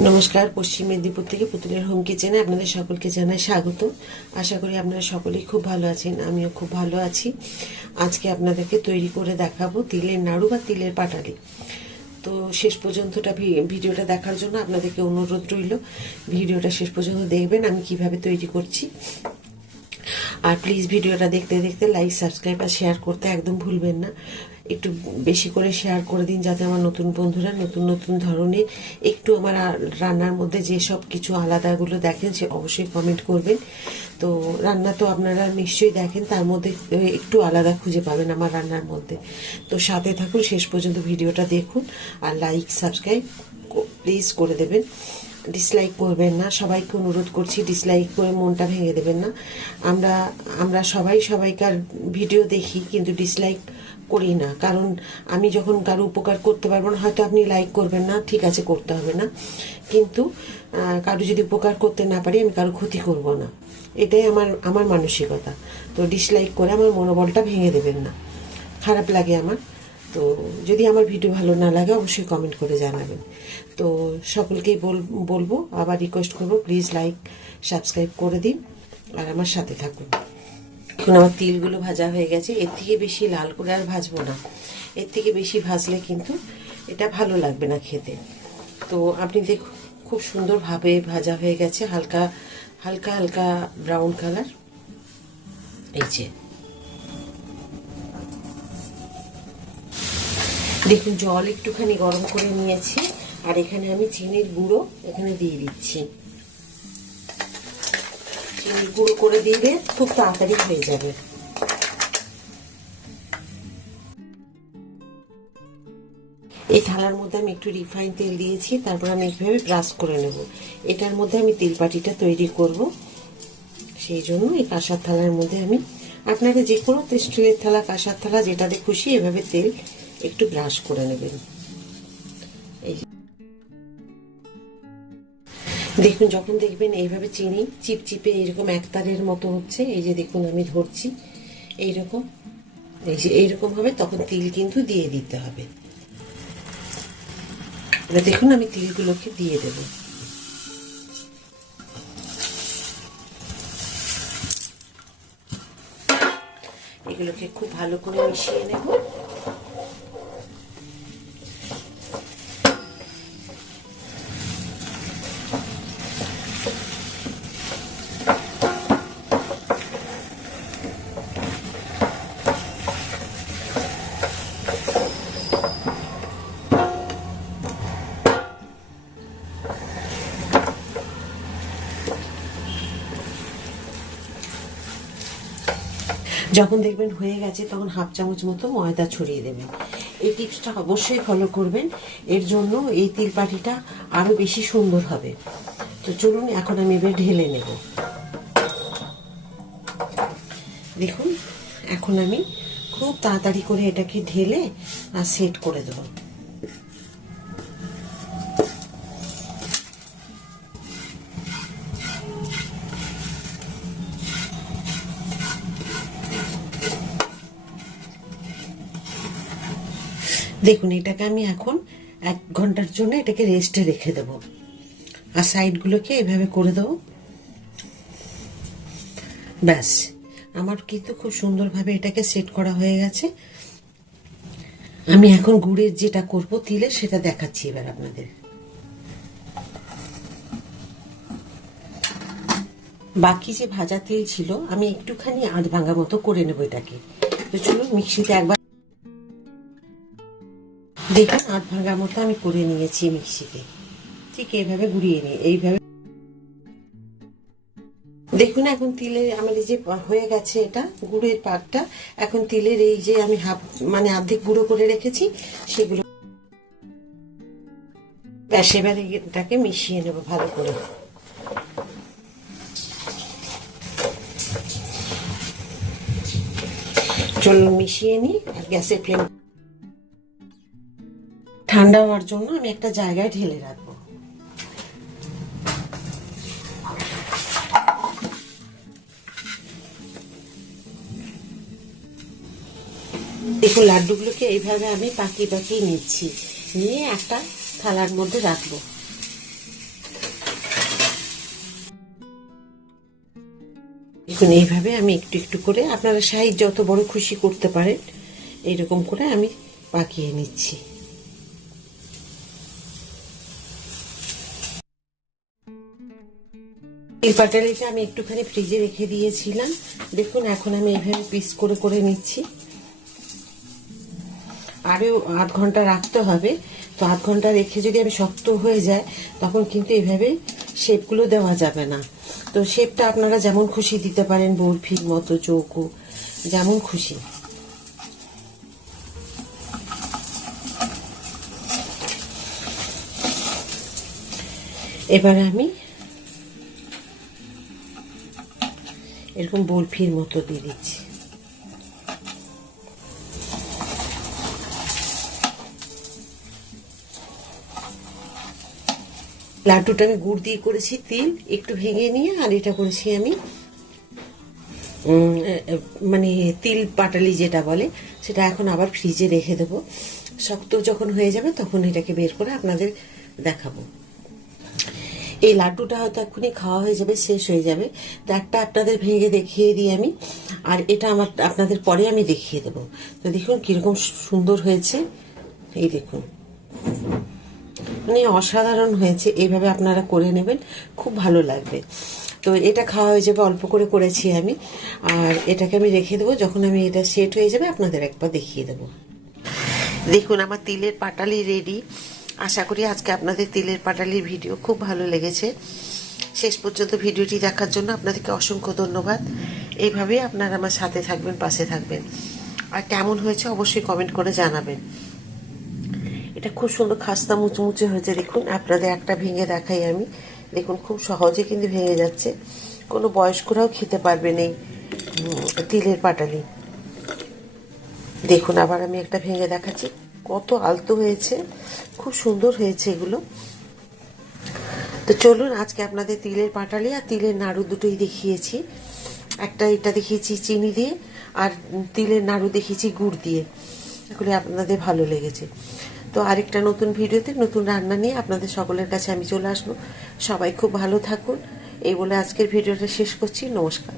নমস্কার, পশ্চিম মেদিনীপুর থেকে পুতুলের হোম কিচেনে আপনাদের সকলকে জানাই স্বাগত। আশা করি আপনারা সকলেই খুব ভালো আছেন, আমিও খুব ভালো আছি। আজকে আপনাদেরকে তৈরি করে দেখাবো তিলের নাড়ু বা তিলের পাটালি। তো শেষ পর্যন্তটা ভিডিওটা দেখার জন্য আপনাদেরকে অনুরোধ রইল, ভিডিওটা শেষ পর্যন্ত দেখবেন আমি কিভাবে তৈরি করছি। আর প্লিজ ভিডিওটা দেখতে দেখতে লাইক, সাবস্ক্রাইব আর শেয়ার করতে একদম ভুলবেন না। একটু বেশি করে শেয়ার করে দিন, যাতে আমার নতুন বন্ধুরা নতুন নতুন ধরনের একটু আমার রান্নার মধ্যে যে সব কিছু আলাদাগুলো দেখেন সে অবশ্যই কমেন্ট করবেন। তো রান্না তো আপনারা নিশ্চয়ই দেখেন, তার মধ্যে একটু আলাদা খুঁজে পাবেন আমার রান্নার মধ্যে। তো সাথে থাকুন, শেষ পর্যন্ত ভিডিওটা দেখুন আর লাইক সাবস্ক্রাইব প্লিজ করে দেবেন। ডিসলাইক করবেন না, সবাইকে অনুরোধ করছি, ডিসলাইক করে মনটা ভেঙে দেবেন না। আমরা সবাই সবাইকার ভিডিও দেখি, কিন্তু ডিসলাইক করি না, কারণ আমি যখন কারো উপকার করতে পারবো না, হয়তো আপনি লাইক করবেন না, ঠিক আছে করতে হবে না, কিন্তু কারো যদি উপকার করতে না পারি আমি কারো ক্ষতি করব না, এটাই আমার মানসিকতা। তো ডিসলাইক করে আমার মনোবলটা ভেঙে দেবেন না, খারাপ লাগে আমার। তো যদি আমার ভিডিও ভালো না লাগে অবশ্যই কমেন্ট করে জানাবেন। তো সকলকেই বলবো, আবার রিকোয়েস্ট করবো, প্লিজ লাইক সাবস্ক্রাইব করে দিন আর আমার সাথে থাকুন। এখন আমার তিলগুলো ভাজা হয়ে গেছে, এর থেকে বেশি লাল করে আর ভাজবো না, এর থেকে বেশি ভাজলে কিন্তু এটা ভালো লাগবে না খেতে। তো আপনি দেখুন খুব সুন্দরভাবে ভাজা হয়ে গেছে, হালকা হালকা হালকা ব্রাউন কালার। এই যে দেখুন, জল একটুখানি গরম করে নিয়েছি, আর এখানে আমি চিনির গুঁড়ো এখানে দিয়ে দিচ্ছি। চিনির গুঁড়ো করে দিলে খুব তাড়াতাড়ি হয়ে যাবে। এই থালার মধ্যে আমি একটু রিফাইন তেল দিয়েছি, তারপর আমি এইভাবে ব্রাশ করে নেব। এটার মধ্যে আমি তেলপাটিটা তৈরি করব, সেই জন্য এই কাঁসার থালার মধ্যে আমি, আপনারা যে কোনো স্টিলের থালা, কাঁসার থালা, যেটাতে খুশি এভাবে তেল একটু ব্রাশ করে নেবেন। এই দেখুন, যখন দেখবেন এইভাবে চিনি চিপচিপে এইরকম একতারের মতো হচ্ছে, এই যে দেখুন আমি ধরছি এইরকম, এই যে এইরকম হবে, তখন তিল কিন্তু দিয়ে দিতে হবে। এবার দেখুন আমি তিলগুলোকে দিয়ে দেব। এগুলোকে খুব ভালো করে মিশিয়ে নেব। যখন দেখবেন হয়ে গেছে তখন হাফ চামচ মতো ময়দা ছড়িয়ে দেবেন। এই টিপসটা অবশ্যই ফলো করবেন, এর জন্য এই তিলপাটিটা আরো বেশি সুন্দর হবে। তো চলুন এখন আমি এবার ঢেলে নেব। দেখুন এখন আমি খুব তাড়াতাড়ি করে এটাকে ঢেলে আর সেট করে দেবো। দেখুন এটাকে আমি এখন 1 ঘন্টার জন্য এটাকে রেস্টে রেখে দেব, আর সাইডগুলোকে এভাবে করে দেবো। ব্যাস, আমার কিন্তু খুব সুন্দরভাবে এটাকে সেট করা হয়ে গেছে। আমি এখন গুড়ের যেটা করব তিলের, সেটা দেখাচ্ছি এবার আপনাদের। বাকি যে ভাজা তেল ছিল আমি একটুখানি আধ ভাঙা মতো করে নেব এটাকে। তো চলুন মিক্সিতে একবার দেখুন, আধ ভাঙা মতো আমি করে নিয়েছি মিক্সিতে। ঠিক এইভাবে ঘুরিয়ে নিই, এইভাবে দেখুন। এখন তিলের আমাদের যে হয়ে গেছে এটা গুড়ের পাকটা, এখন তিলের এই যে আমি মানে অর্ধেক গুঁড়ো করে রেখেছি সেগুলো ব্যাস, এবারে এটাকে মিশিয়ে নেব ভালো করে। চলুন মিশিয়ে নিই, আর গ্যাসের ফ্লেম ঠান্ডা হওয়ার জন্য আমি একটা জায়গায় ঢেলে রাখবো। দেখুন লাড্ডুগুলোকে এইভাবে আমি পাকিয়ে পাকিয়ে নিচ্ছি, নিয়ে একটা থালার মধ্যে রাখবো। দেখুন এইভাবে আমি একটু একটু করে, আপনারা সাইজ যত বড় খুশি করতে পারেন, এইরকম করে আমি পাকিয়ে নিচ্ছি। তিল পাটালিটা আমি একটুখানি ফ্রিজে রেখে দিয়েছিলাম। দেখুন এখন আমি এইভাবে পিস করে করে নিচ্ছি। আরও আধ ঘন্টা রাখতে হবে। তো আধ ঘন্টা রেখে যদি আমি শক্ত হয়ে যায়, তখন কিন্তু এইভাবে শেপগুলো দেওয়া যাবে না। তো শেপটা আপনারা যেমন খুশি দিতে পারেন, বরফির মতো, চৌকো, যেমন খুশি। এবারে আমি এরকম বরফির মতো দিয়ে দিচ্ছি। লাড্ডুটা আমি গুড় দিয়ে করেছি, তিল একটু ভেঙে নিয়ে, আর এটা করেছি আমি মানে তিল পাটালি যেটা বলে, সেটা এখন আবার ফ্রিজে রেখে দেবো। শক্ত যখন হয়ে যাবে তখন এটাকে বের করে আপনাদের দেখাবো। এই লাড্ডুটা হয়তো এক্ষুনি খাওয়া হয়ে যাবে, শেষ হয়ে যাবে। তো একটা আপনাদের ভেঙে দেখিয়ে দিই আমি, আর এটা আপনাদের পরে আমি দেখিয়ে দেবো। তো দেখুন কিরকম সুন্দর হয়েছে, এই দেখুন, মানে অসাধারণ হয়েছে। এইভাবে আপনারা করে নেবেন, খুব ভালো লাগবে। তো এটা খাওয়া হয়ে যাবে, অল্প করে করেছি আমি, আর এটাকে আমি রেখে দেবো। যখন আমি এটা সেট হয়ে যাবে আপনাদের একবার দেখিয়ে দেবো। দেখুন আমার তিলের পাটালি রেডি। আশা করি আজকে আপনাদের তিলের পাটালির ভিডিও খুব ভালো লেগেছে। শেষ পর্যন্ত ভিডিওটি দেখার জন্য আপনাদেরকে অসংখ্য ধন্যবাদ। এইভাবেই আপনারা আমার সাথে থাকবেন, পাশে থাকবেন। আর কেমন হয়েছে অবশ্যই কমেন্ট করে জানাবেন। এটা খুব সুন্দর খাস্তা মুচমুচে হয়েছে। দেখুন আপনাদের একটা ভেঙে দেখাই আমি। দেখুন খুব সহজে কিন্তু ভেঙে যাচ্ছে, কোনো বয়স্করাও খেতে পারবেন এই তিলের পাটালি। দেখুন আবার আমি একটা ভেঙে দেখাচ্ছি, কত আলতো হয়েছে, খুব সুন্দর হয়েছে এগুলো। তো চলুন আজকে আপনাদের তিলের পাটালি আর তিলের নাড়ু দুটোই দেখিয়েছি। একটা এটা দেখিয়েছি চিনি দিয়ে, আর তিলের নাড়ু দেখিয়েছি গুড় দিয়ে। এগুলো আপনাদের ভালো লেগেছে। তো আরেকটা নতুন ভিডিওতে নতুন রান্না নিয়ে আপনাদের সকলের কাছে আমি চলে আসবো। সবাই খুব ভালো থাকুন। এই বলে আজকের ভিডিওটা শেষ করছি। নমস্কার।